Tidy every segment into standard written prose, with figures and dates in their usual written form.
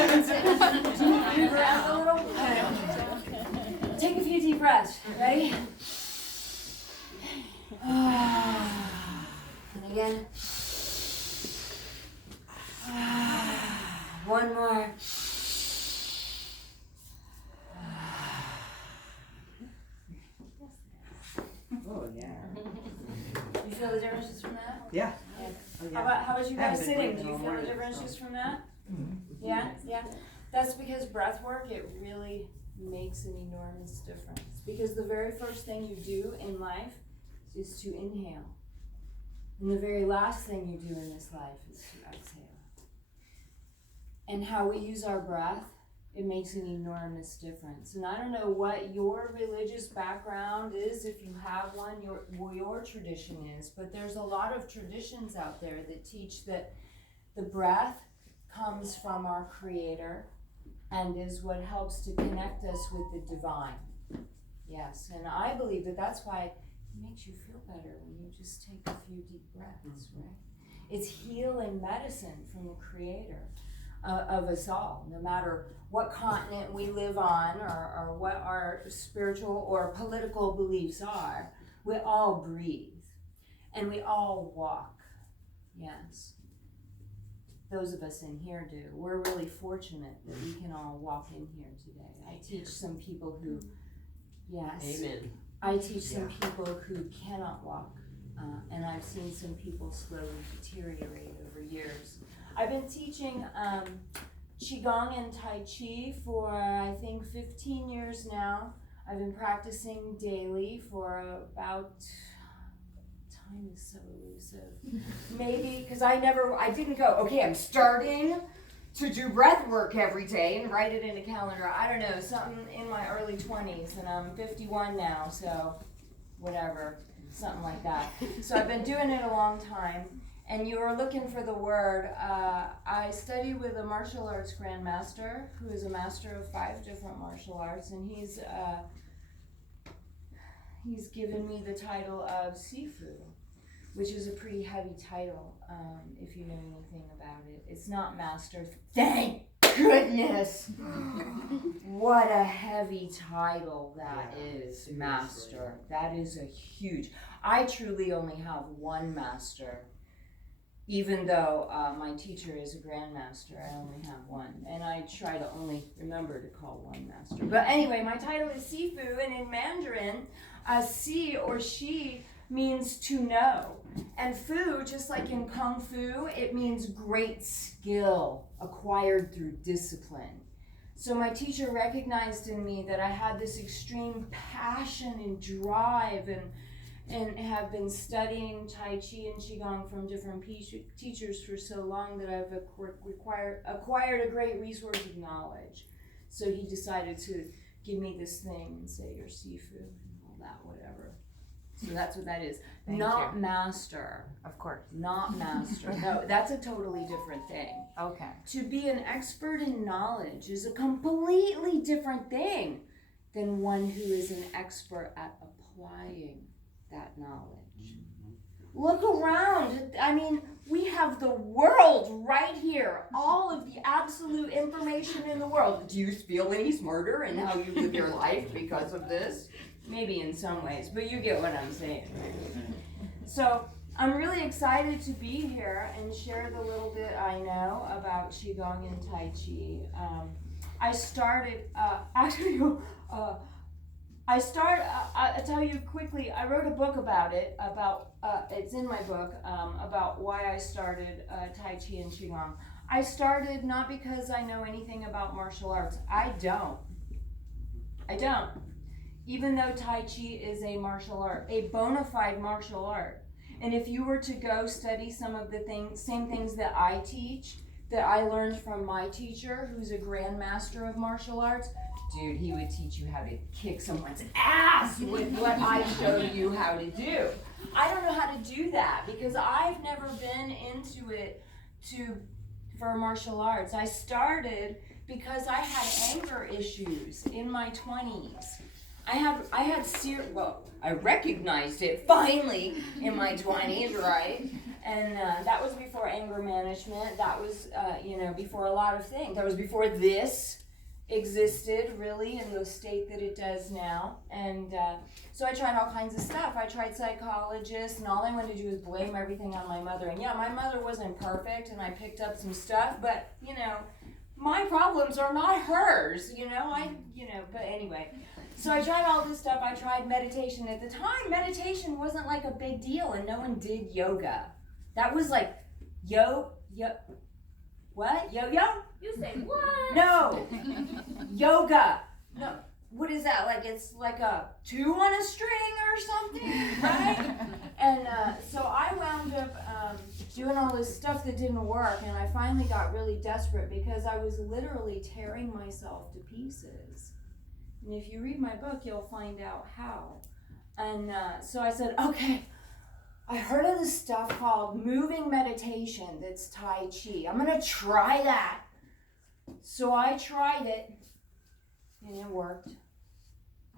Move around a little. Take a few deep breaths. Ready? And again. One more. Oh, yeah. You feel the differences from that? Yeah. Yeah. Oh, yeah. How about you guys Haven't been sitting? Do breathing you all feel the morning, differences so. from that? Yeah, yeah. That's because breath work, it really makes an enormous difference. Because the very first thing you do in life is to inhale. And the very last thing you do in this life is to exhale. And how we use our breath, it makes an enormous difference. And I don't know what your religious background is, if you have one, what your tradition is, but there's a lot of traditions out there that teach that the breath comes from our Creator and is what helps to connect us with the divine. Yes, and I believe that that's why it makes you feel better when you just take a few deep breaths, right? It's healing medicine from the Creator of us all, no matter what continent we live on or what our spiritual or political beliefs are. We all breathe and we all walk. Yes. Those of us in here do. We're really fortunate that we can all walk in here today. I teach some people who, yes. Amen. I teach some people who cannot walk, and I've seen some people slowly deteriorate over years. I've been teaching Qigong and Tai Chi for, I think, 15 years now. I've been practicing daily for about, time is so elusive. Maybe, because I didn't go, okay, I'm starting to do breath work every day and write it in a calendar. I don't know, something in my early 20s, and I'm 51 now, so whatever, something like that. So I've been doing it a long time, and you were looking for the word. I study with a martial arts grandmaster who is a master of 5 different martial arts, and he's given me the title of Sifu, which is a pretty heavy title, if you know anything about it. It's not master. Thank goodness! What a heavy title that is, master. That is a huge. I truly only have one master, even though my teacher is a grandmaster. I only have one, and I try to only remember to call one master. But anyway, my title is Sifu, and in Mandarin, Si or Shi means to know. And Fu, just like in Kung Fu, it means great skill acquired through discipline. So my teacher recognized in me that I had this extreme passion and drive, and have been studying Tai Chi and Qigong from different teachers for so long that I've acquired a great resource of knowledge. So he decided to give me this thing and say, you're Sifu, and all that, whatever. So that's what that is. Not master. Of course. Not master. No, that's a totally different thing. Okay. To be an expert in knowledge is a completely different thing than one who is an expert at applying that knowledge. Look around. I mean, we have the world right here. All of the absolute information in the world. Do you feel any smarter in how you live your life because of this? Maybe in some ways, but you get what I'm saying, right? So I'm really excited to be here and share the little bit I know about Qigong and Tai Chi. I started, I'll tell you quickly, I wrote a book about it, it's in my book, about why I started Tai Chi and Qigong. I started not because I know anything about martial arts. I don't. Even though Tai Chi is a martial art, a bona fide martial art. And if you were to go study some of the same things that I teach, that I learned from my teacher, who's a grandmaster of martial arts, dude, he would teach you how to kick someone's ass with what I showed you how to do. I don't know how to do that because I've never been into it for martial arts. I started because I had anger issues in my 20s. I recognized it finally in my 20s, right? And that was before anger management. That was, before a lot of things. That was before this existed, really, in the state that it does now. And so I tried all kinds of stuff. I tried psychologists, and all I wanted to do was blame everything on my mother. And yeah, my mother wasn't perfect, and I picked up some stuff, but, my problems are not hers, but anyway. So I tried all this stuff. I tried meditation. At the time, meditation wasn't like a big deal, and no one did yoga. That was like, what? Yo-yo? You say what? No. Yoga. No. What is that? Like, it's like a 2 on a string or something, right? And so I wound up doing all this stuff that didn't work, and I finally got really desperate because I was literally tearing myself to pieces. And if you read my book, you'll find out how. And so I said, okay, I heard of this stuff called moving meditation that's Tai Chi. I'm going to try that. So I tried it, and it worked.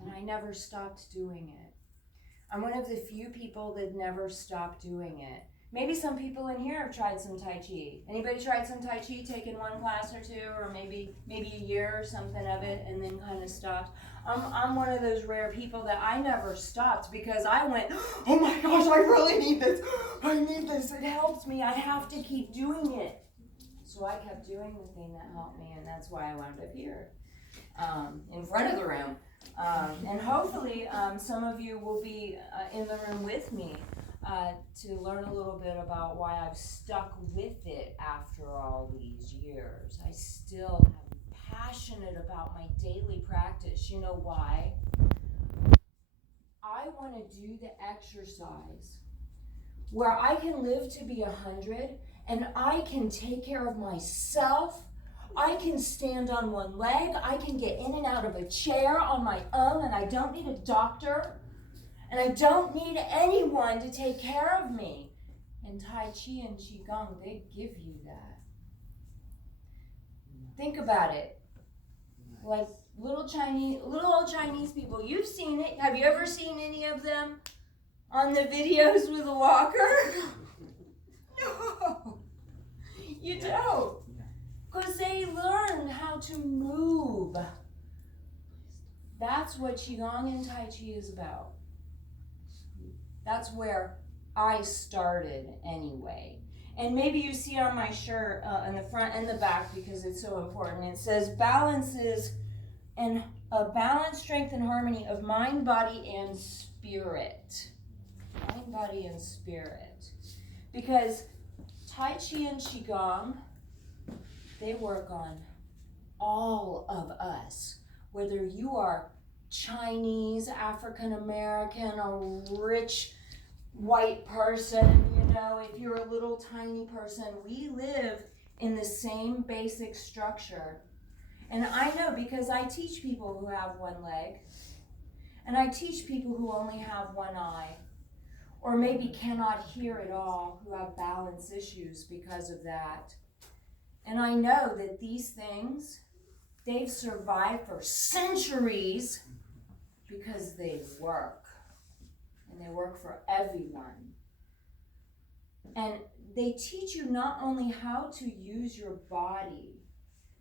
And I never stopped doing it. I'm one of the few people that never stopped doing it. Maybe some people in here have tried some Tai Chi. Anybody tried some Tai Chi, taken 1 class or 2, or maybe a year or something of it, and then kind of stopped? I'm one of those rare people that I never stopped because I went, oh my gosh, I really need this. I need this. It helps me. I have to keep doing it. So I kept doing the thing that helped me, and that's why I wound up here in front of the room. And hopefully some of you will be in the room with me to learn a little bit about why I've stuck with it after all these years. I still am passionate about my daily practice. You know why? I want to do the exercise where I can live to be 100 and I can take care of myself. I can stand on one leg. I can get in and out of a chair on my own, and I don't need a doctor. And I don't need anyone to take care of me. And Tai Chi and Qigong, they give you that. Think about it. Like little old Chinese people. You've seen it. Have you ever seen any of them on the videos with a walker? No. You don't. Because they learn how to move. That's what Qigong and Tai Chi is about. That's where I started anyway. And maybe you see on my shirt, in the front and the back, because it's so important, it says balance is a balance, strength, and harmony of mind, body, and spirit. Mind, body, and spirit. Because Tai Chi and Qigong, they work on all of us, whether you are Chinese, African American, a rich white person, if you're a little tiny person, we live in the same basic structure. And I know because I teach people who have 1 leg, and I teach people who only have 1 eye, or maybe cannot hear at all, who have balance issues because of that. And I know that these things, they've survived for centuries because they work. And they work for everyone. And they teach you not only how to use your body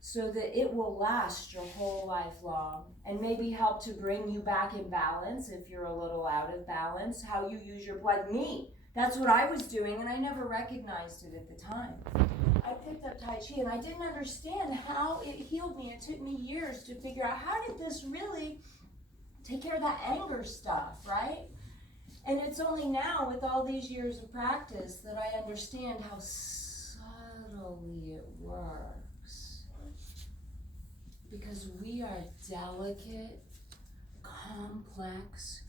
so that it will last your whole life long and maybe help to bring you back in balance if you're a little out of balance, how you use your blood. Me, that's what I was doing, and I never recognized it at the time. I picked up Tai Chi and I didn't understand how it healed me. It took me years to figure out how did this really take care of that anger stuff, right? And it's only now, with all these years of practice, that I understand how subtly it works. Because we are delicate, complex,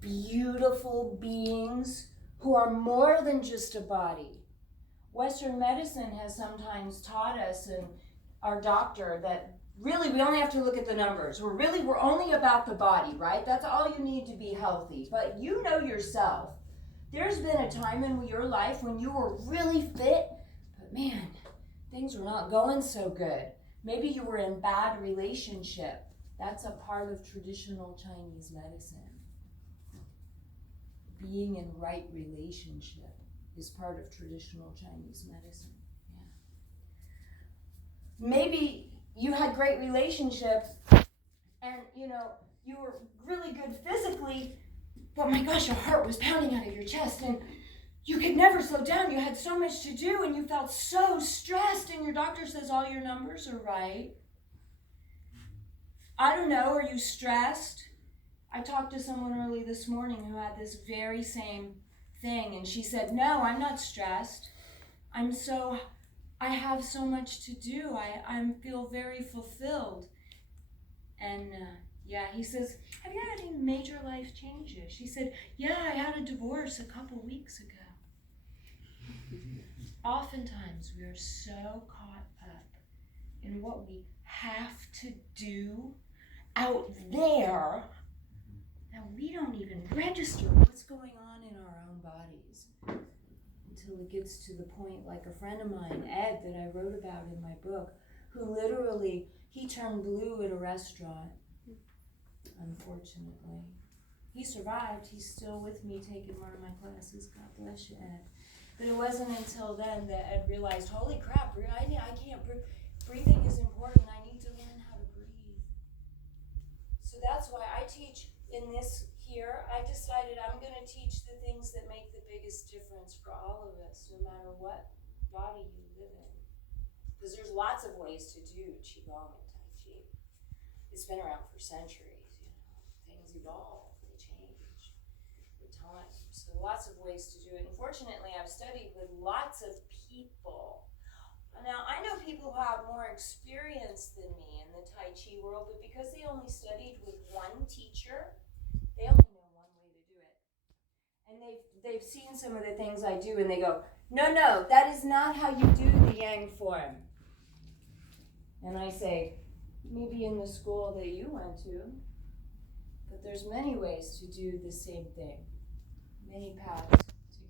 beautiful beings who are more than just a body. Western medicine has sometimes taught us, and our doctor, that really we only have to look at the numbers. We're only about the body, right? That's all you need to be healthy. But you know yourself. There's been a time in your life when you were really fit, but man, things were not going so good. Maybe you were in bad relationship. That's a part of traditional Chinese medicine. Being in right relationship. is part of traditional Chinese medicine. Yeah. Maybe you had great relationship and, you were really good physically, but my gosh, your heart was pounding out of your chest and you could never slow down. You had so much to do and you felt so stressed and your doctor says all your numbers are right. I don't know, are you stressed? I talked to someone early this morning who had this very same thing and she said, no, I'm not stressed. I have so much to do. I feel very fulfilled. And he says, have you had any major life changes? She said, yeah, I had a divorce a couple weeks ago. Oftentimes we are so caught up in what we have to do out there that we don't even register what's going on in our own bodies until it gets to the point, like a friend of mine, Ed, that I wrote about in my book, who literally, he turned blue at a restaurant, unfortunately. He survived. He's still with me taking one of my classes. God bless you, Ed. But it wasn't until then that Ed realized, holy crap, I can't breathe. Breathing is important. I need to learn how to breathe. So that's why I teach in this here. I decided I'm going to teach the things that make the biggest difference for all of us, no matter what body you live in. Because there's lots of ways to do Qigong and Tai Chi. It's been around for centuries, Things evolve, they change with time. So lots of ways to do it. And fortunately, I've studied with lots of people. Now, I know people who have more experience than me in the Tai Chi world, but because they only studied with one teacher, they only know one way to do it. And they've seen some of the things I do, and they go, no, that is not how you do the Yang form. And I say, maybe in the school that you went to, but there's many ways to do the same thing, many paths to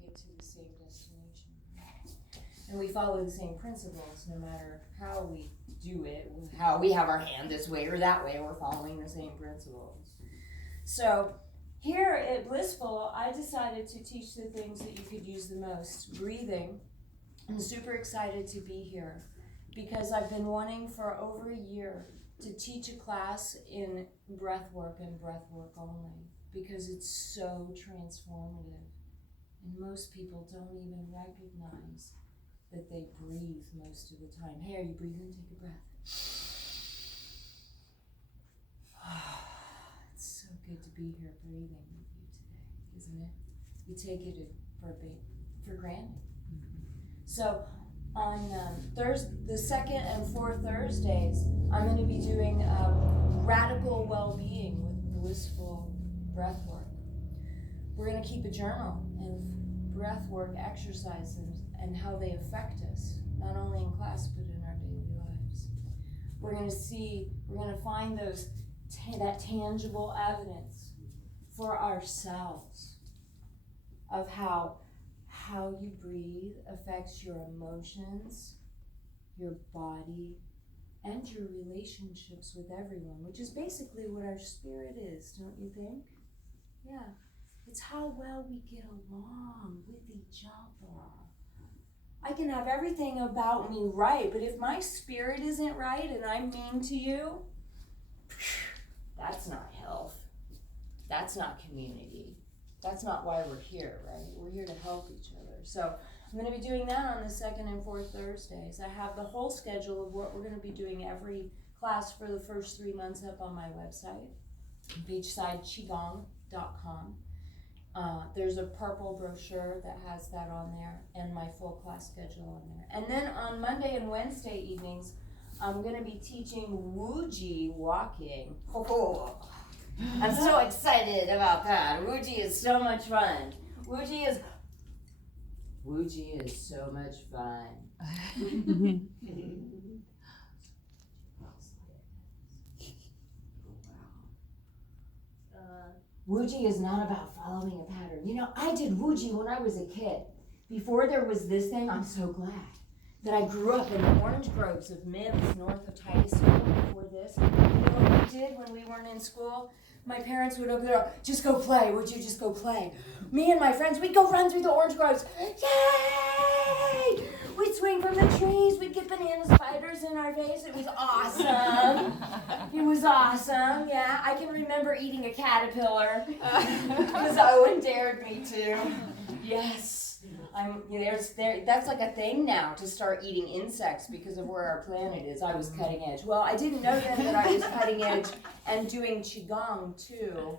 get to the same destination. And we follow the same principles no matter how we do it, how we have our hand this way or that way, we're following the same principles. So here at Blissful, I decided to teach the things that you could use the most. Breathing. I'm super excited to be here because I've been wanting for over a year to teach a class in breathwork and breathwork only because it's so transformative. And most people don't even recognize that they breathe most of the time. Hey, are you breathing? Take a breath. It's so good to be here breathing with you today, isn't it? You take it for granted. So on the second and fourth Thursdays, I'm going to be doing radical well-being with blissful breathwork. We're going to keep a journal of breathwork exercises and how they affect us, not only in class but in our daily lives. We're going to find that tangible evidence for ourselves of how you breathe affects your emotions, your body, and your relationships with everyone, which is basically what our spirit is, don't you think? Yeah. It's how well we get along with each other. I can have everything about me right, but if my spirit isn't right and I'm mean to you, that's not health. That's not community. That's not why we're here, right? We're here to help each other. So I'm going to be doing that on the second and fourth Thursdays. I have the whole schedule of what we're going to be doing every class for the first 3 months up on my website, beachsideqigong.com. There's a purple brochure that has that on there and my full class schedule on there. And then on Monday and Wednesday evenings, I'm going to be teaching Wuji walking. I'm so excited about that. Wuji is so much fun. Wuji is so much fun. Wuji is not about following a pattern. I did Wuji when I was a kid. Before there was this thing, I'm so glad that I grew up in the orange groves of Mims north of Titusville before this. You know what we did when we weren't in school? My parents would open the door, just go play, would you just go play? Me and my friends, we'd go run through the orange groves. Yay! We'd swing from the trees, we'd get banana spiders in our face. It was awesome. It was awesome, yeah. I can remember eating a caterpillar because Owen dared me to. Yes. That's like a thing now, to start eating insects because of where our planet is. I was cutting edge. Well, I didn't know then that I was cutting edge and doing Qigong too.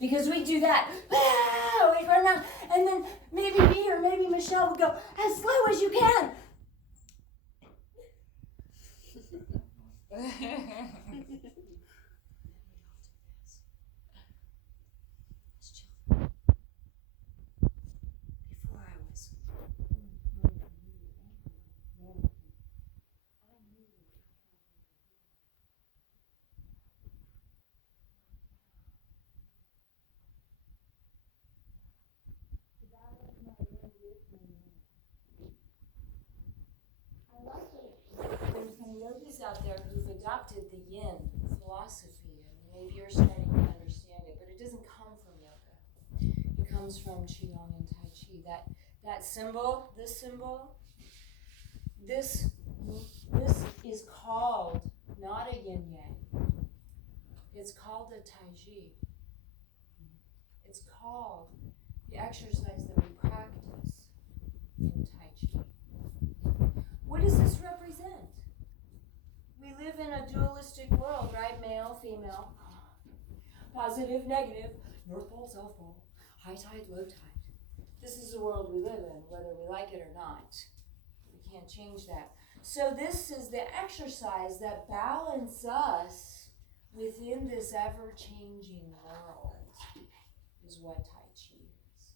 Because we do that, we run around, and then maybe me or maybe Michelle would go, as slow as you can. There's some yogis out there who've adopted the yin philosophy, and maybe you're starting to understand it, but it doesn't come from yoga. It comes from Qigong and Tai Chi. That symbol, this is called not a yin yang. It's called a Tai Chi. It's called the exercise that we practice in Tai Chi. What does this represent? We live in a dualistic world, right? Male, female, positive, negative, North Pole, South Pole, high tide, low tide. This is the world we live in, whether we like it or not. We can't change that. So this is the exercise that balances us within this ever-changing world, is what Tai Chi is.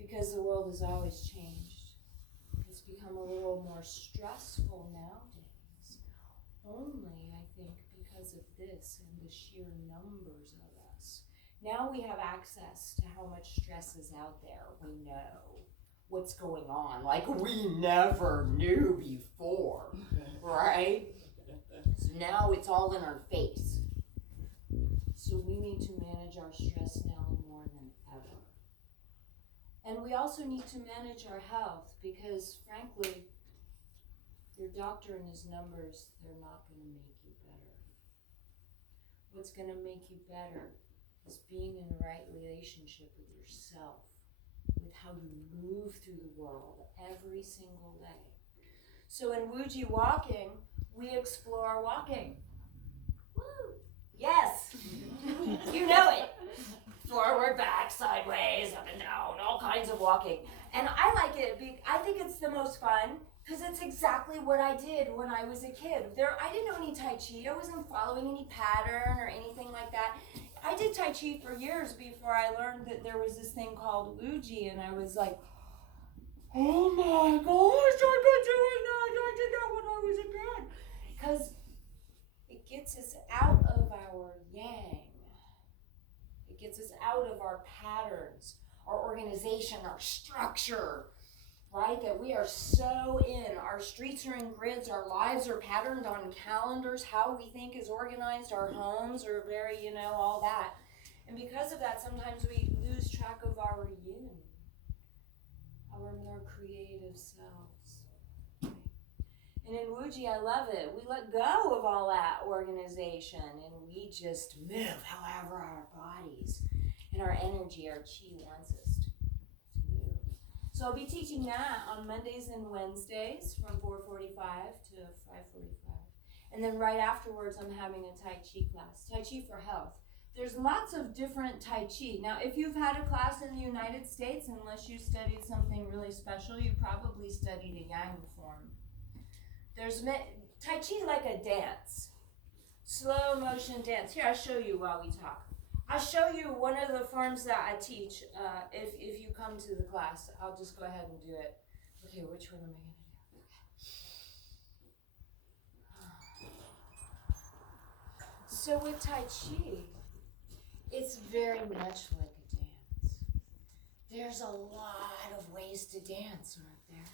Because the world has always changed. It's become a little more stressful nowadays, only, I think, because of this and the sheer numbers of us. Now we have access to how much stress is out there. We know what's going on, like we never knew before, right? So now it's all in our face. So we need to manage our stress now more than ever. And we also need to manage our health because, frankly, your doctor and his numbers, they're not going to make you better. What's going to make you better is being in the right relationship with yourself, with how you move through the world every single day. So in Wuji walking, we explore walking. Woo! Yes! You know it! Forward, back, sideways, up and down, all kinds of walking. And I like it. I think it's the most fun because it's exactly what I did when I was a kid. I didn't know any Tai Chi. I wasn't following any pattern or anything like that. I did Tai Chi for years before I learned that there was this thing called Wuji, and I was like, oh my gosh, I've been doing that. I did that when I was a kid. Because it gets us out of our yang. It gets us out of our patterns, our organization, our structure, right? That we are so in. Our streets are in grids, our lives are patterned on calendars, how we think is organized, our homes are very, all that. And because of that, sometimes we lose track of our yin, our more creative selves. And in Wuji, I love it. We let go of all that organization and we just move however our bodies and our energy, our chi wants us to move. So I'll be teaching that on Mondays and Wednesdays from 4:45 to 5:45. And then right afterwards, I'm having a Tai Chi class, Tai Chi for Health. There's lots of different Tai Chi. Now, if you've had a class in the United States, unless you studied something really special, you probably studied a Yang form. There's Tai Chi like a dance, slow motion dance. Here, I'll show you while we talk. I'll show you one of the forms that I teach. If you come to the class, I'll just go ahead and do it. Okay, which one am I going to do? Okay. So with Tai Chi, it's very much like a dance. There's a lot of ways to dance, aren't there?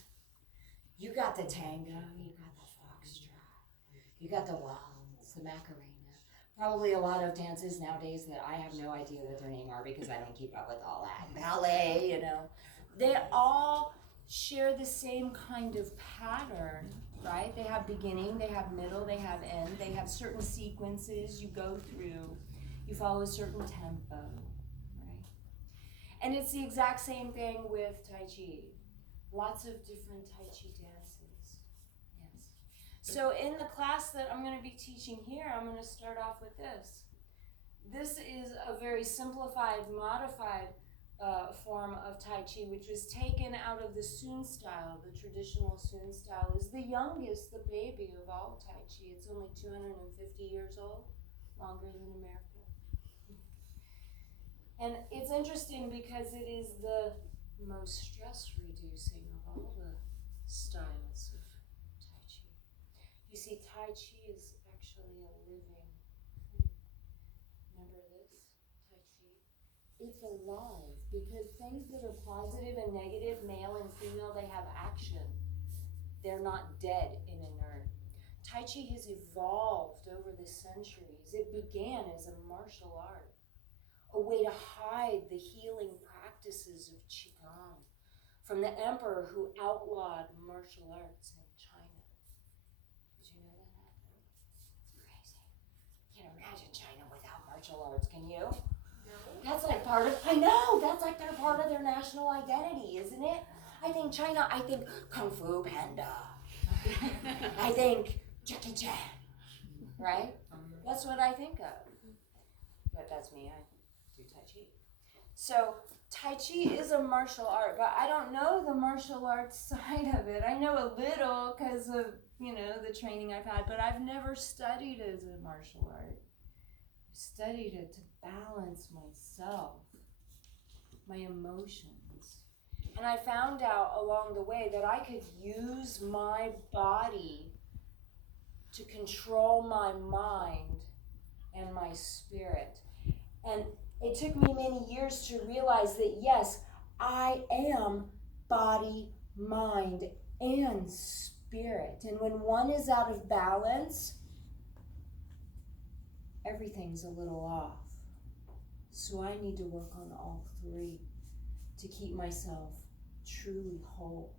You got the tango, you got the foxtrot, you got the waltz, the Macarena. Probably a lot of dances nowadays that I have no idea what their name are because I don't keep up with all that. Ballet, you know. They all share the same kind of pattern, right? They have beginning, they have middle, they have end, they have certain sequences you go through. You follow a certain tempo, right? And it's the exact same thing with Tai Chi. Lots of different Tai Chi dances. Yes. So in the class that I'm going to be teaching here, I'm going to start off with this. This is a very simplified, modified form of Tai Chi, which was taken out of the Sun style. The traditional Sun style is the youngest, the baby of all Tai Chi. It's only 250 years old, longer than America. And it's interesting because it is the most stress-reducing of all the styles of Tai Chi. You see, Tai Chi is actually a living thing. Remember this? Tai Chi? It's alive because things that are positive and negative, male and female, they have action. They're not dead and inert. Tai Chi has evolved over the centuries. It began as a martial art, a way to hide the healing practices of Qigong from the emperor who outlawed martial arts in China. Did you know that? It's crazy. Can't imagine China without martial arts, can you? No. That's like part of, I know, that's like they're part of their national identity, isn't it? I think China, I think Kung Fu Panda. I think Jackie Chan, right? That's what I think of. But that's me, I do Tai Chi. So Tai Chi is a martial art, but I don't know the martial arts side of it. I know a little because of, the training I've had, but I've never studied it as a martial art. I've studied it to balance myself, my emotions. And I found out along the way that I could use my body to control my mind and my spirit. And it took me many years to realize that, yes, I am body, mind, and spirit. And when one is out of balance, everything's a little off. So I need to work on all three to keep myself truly whole.